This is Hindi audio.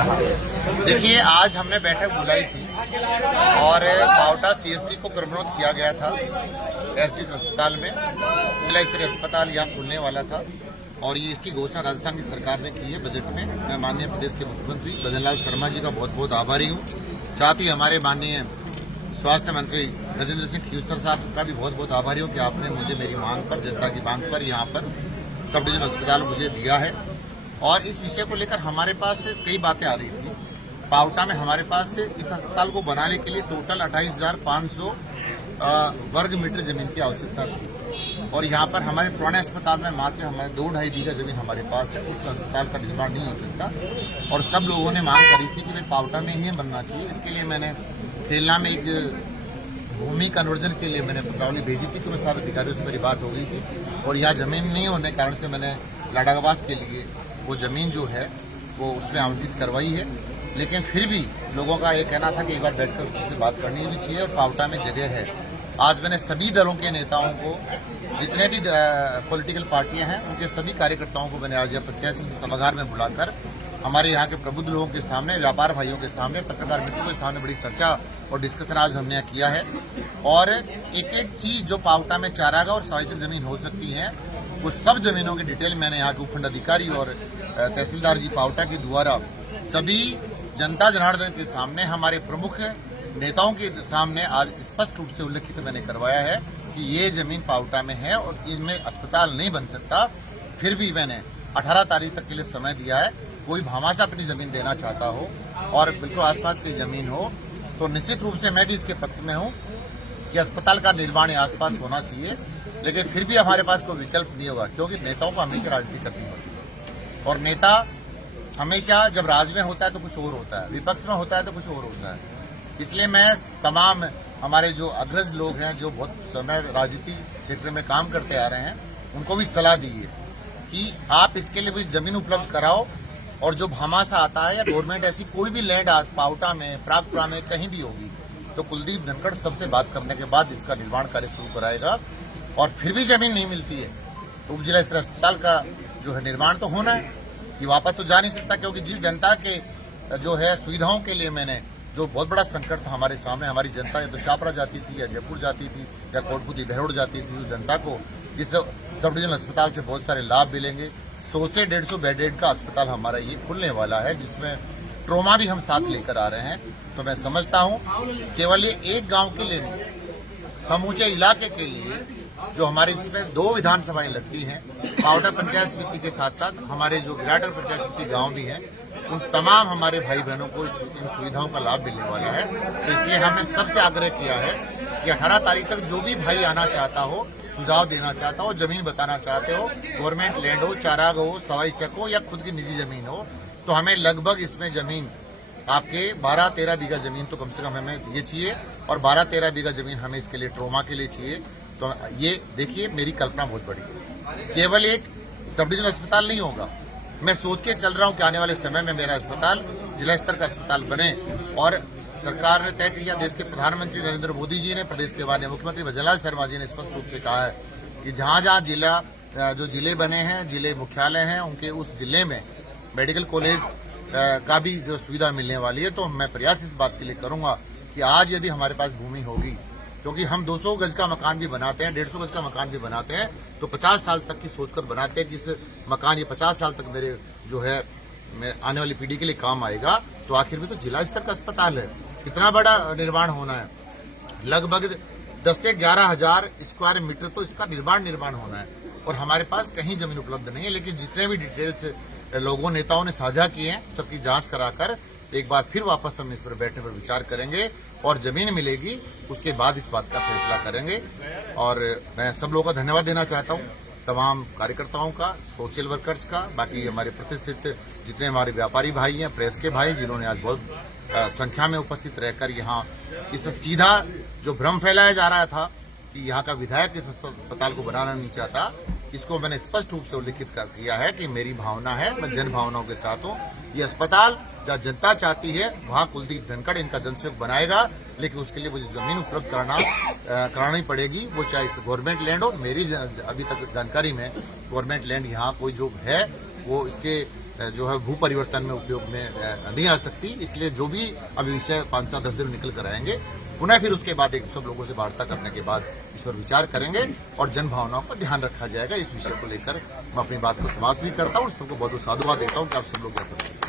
रहा। देखिए, आज हमने बैठक बुलाई थी और पावटा सीएससी को क्रमबद्ध किया गया था। एसडी अस्पताल में जिला स्तरीय अस्पताल यहाँ खुलने वाला था और ये इसकी घोषणा राजस्थान की सरकार ने की है बजट में। मैं माननीय प्रदेश के मुख्यमंत्री भजनलाल शर्मा जी का बहुत बहुत आभारी हूँ। साथ ही हमारे माननीय स्वास्थ्य मंत्री राजेंद्र सिंह खीरसर साहब का भी बहुत बहुत आभारी हूँ कि आपने मुझे मेरी मांग पर, जनता की मांग पर यहाँ पर सब डिवीजन अस्पताल मुझे दिया है। और इस विषय को लेकर हमारे पास कई बातें आ रही थी। पावटा में हमारे पास इस अस्पताल को बनाने के लिए टोटल 28,500 वर्ग मीटर जमीन की आवश्यकता थी और यहाँ पर हमारे पुराने अस्पताल में मात्र हमारे 2-2.5 बीघा जमीन हमारे पास है। उस अस्पताल का निर्माण नहीं हो सकता और सब लोगों ने मांग करी थी कि भाई पावटा में ही बनना चाहिए। इसके लिए मैंने खेलना में एक भूमि कन्वर्जन के लिए मैंने पत्रावली भेजी थी, तो सब अधिकारियों से मेरी बात हो गई थी और यहाँ जमीन नहीं होने के कारण से मैंने लाडागवास के लिए वो जमीन जो है वो उसमें आवंटित करवाई है। लेकिन फिर भी लोगों का ये कहना था कि एक बार बैठकर सबसे बात करनी भी चाहिए और पावटा में जगह है। आज मैंने सभी दलों के नेताओं को, जितने भी पॉलिटिकल पार्टियां हैं, उनके सभी कार्यकर्ताओं को मैंने आज पंचायत समिति सभागार में बुलाकर हमारे यहाँ के प्रबुद्ध लोगों के सामने, व्यापार भाइयों के सामने, पत्रकार मित्रों के सामने बड़ी चर्चा और डिस्कशन आज हमने किया है। और एक एक चीज जो पावटा में चारागाह और साइजिक जमीन हो सकती है, वो सब जमीनों की डिटेल मैंने यहाँ के उपखंड अधिकारी और तहसीलदार जी पावटा के द्वारा सभी जनता जनार्दन के सामने, हमारे प्रमुख नेताओं के सामने आज स्पष्ट रूप से उल्लेखित मैंने करवाया है कि ये जमीन पावटा में है और इनमें अस्पताल नहीं बन सकता। फिर भी मैंने 18 तारीख तक के लिए समय दिया है। कोई भामाशाह अपनी जमीन देना चाहता हो और बिल्कुल आसपास की जमीन हो तो निश्चित रूप से मैं भी इसके पक्ष में हूँ कि अस्पताल का निर्माण आसपास होना चाहिए। लेकिन फिर भी हमारे पास कोई विकल्प नहीं होगा, क्योंकि नेताओं को हमेशा राजनीति करनी होती है और नेता हमेशा जब राज में होता है तो कुछ और होता है, विपक्ष में होता है तो कुछ और होता है। इसलिए मैं तमाम हमारे जो अग्रज लोग हैं, जो बहुत समय राजनीति क्षेत्र में काम करते आ रहे हैं, उनको भी सलाह दी है कि आप इसके लिए भी जमीन उपलब्ध कराओ और जो भामाशाह आता है या गवर्नमेंट ऐसी कोई भी लैंड पावटा में, प्रागपुरा में कहीं भी होगी तो कुलदीप धनखड़ सबसे बात करने के बाद इसका निर्माण कार्य शुरू कराएगा। और फिर भी जमीन नहीं मिलती है तो उप जिला स्तरीय अस्पताल का जो है निर्माण तो होना है, ये वापस तो जा नहीं सकता। क्योंकि जिस जनता के जो है सुविधाओं के लिए मैंने, जो बहुत बड़ा संकट था हमारे सामने, हमारी जनता या तो शाहपुरा जाती थी या जयपुर जाती थी या कोटपुतली बहरोड जाती थी, उस जनता को इस सब डिवीजन अस्पताल से बहुत सारे लाभ मिलेंगे। 100 से 150 बेडेड का अस्पताल हमारा ये खुलने वाला है, जिसमें ट्रोमा भी हम साथ लेकर आ रहे हैं। तो मैं समझता हूँ केवल ये एक गांव के लिए नहीं, समूचे इलाके के लिए, जो हमारे इसमें 2 विधानसभाएं लगती हैं, पावटा पंचायत समिति के साथ साथ हमारे जो गिराटर पंचायत समिति गांव भी हैं, उन तमाम हमारे भाई बहनों को इन सुविधाओं का लाभ मिलने वाला है। तो इसलिए हमने सबसे आग्रह किया है कि 18 तारीख तक जो भी भाई आना चाहता हो, सुझाव देना चाहता हो, जमीन बताना चाहते हो, गवर्नमेंट लैंड हो, चारागाह हो, सवाई चक हो या खुद की निजी जमीन हो, तो हमें लगभग इसमें जमीन आपके 12-13 बीघा जमीन तो कम से कम हमें ये चाहिए और 12-13 बीघा जमीन हमें इसके लिए ट्रोमा के लिए चाहिए। तो ये देखिए, मेरी कल्पना बहुत बड़ी है। केवल एक सब डिवीजन अस्पताल नहीं होगा, मैं सोच के चल रहा हूं कि आने वाले समय में मेरा अस्पताल जिला स्तर का अस्पताल बने। और सरकार ने तय किया, देश के प्रधानमंत्री नरेंद्र मोदी जी ने, प्रदेश के माननीय मुख्यमंत्री भजनलाल शर्मा जी ने स्पष्ट रूप से कहा है कि जहां जहां जिला जो जिले बने हैं, जिले मुख्यालय हैं, उनके उस जिले में मेडिकल कॉलेज का भी जो सुविधा मिलने वाली है। तो मैं प्रयास इस बात के लिए करूंगा कि आज यदि हमारे पास भूमि होगी, क्योंकि हम 200 गज का मकान भी बनाते हैं, 150 गज का मकान भी बनाते हैं, तो 50 साल तक की सोचकर बनाते हैं कि इस मकान ये 50 साल तक मेरे जो है आने वाली पीढ़ी के लिए काम आएगा। तो आखिर में तो जिला स्तर का अस्पताल है, कितना बड़ा निर्माण होना है, लगभग 10 से 11 हजार स्क्वायर मीटर तो इसका निर्माण होना है और हमारे पास कहीं जमीन उपलब्ध नहीं है। लेकिन जितने भी डिटेल्स लोगों नेताओं ने साझा किए हैं, सबकी जांच कराकर एक बार फिर वापस हम इस पर बैठने पर विचार करेंगे और जमीन मिलेगी, उसके बाद इस बात का फैसला करेंगे। और मैं सब लोगों का धन्यवाद देना चाहता हूं, तमाम कार्यकर्ताओं का, सोशल वर्कर्स का, बाकी हमारे प्रतिष्ठित जितने हमारे व्यापारी भाई हैं, प्रेस के भाई, जिन्होंने आज बहुत संख्या में उपस्थित रहकर यहाँ इस सीधा जो भ्रम फैलाया जा रहा था कि यहाँ का विधायक इस अस्पताल को बनाना नहीं चाहता, इसको मैंने स्पष्ट रूप से उल्लेखित कर किया है कि मेरी भावना है, मैं जन भावनाओं के साथ हूँ। ये अस्पताल जहाँ जनता चाहती है वहाँ कुलदीप धनखड़ इनका जनसेवक बनाएगा, लेकिन उसके लिए मुझे जमीन उपलब्ध करानी पड़ेगी, वो चाहे गवर्नमेंट लैंड हो। मेरी अभी तक जानकारी में गवर्नमेंट लैंड यहाँ कोई जो है वो इसके जो है भू परिवर्तन में उपयोग में नहीं आ सकती। इसलिए जो भी अभी विषय 5-7-10 दिन निकल कर आएंगे, पुनः फिर उसके बाद एक सब लोगों से वार्ता करने के बाद इस पर विचार करेंगे और जन भावनाओं का ध्यान रखा जाएगा। इस विषय को लेकर मैं अपनी बात को समाप्त भी करता हूँ और सबको बहुत साधुवाद देता हूँ कि आप सब लोग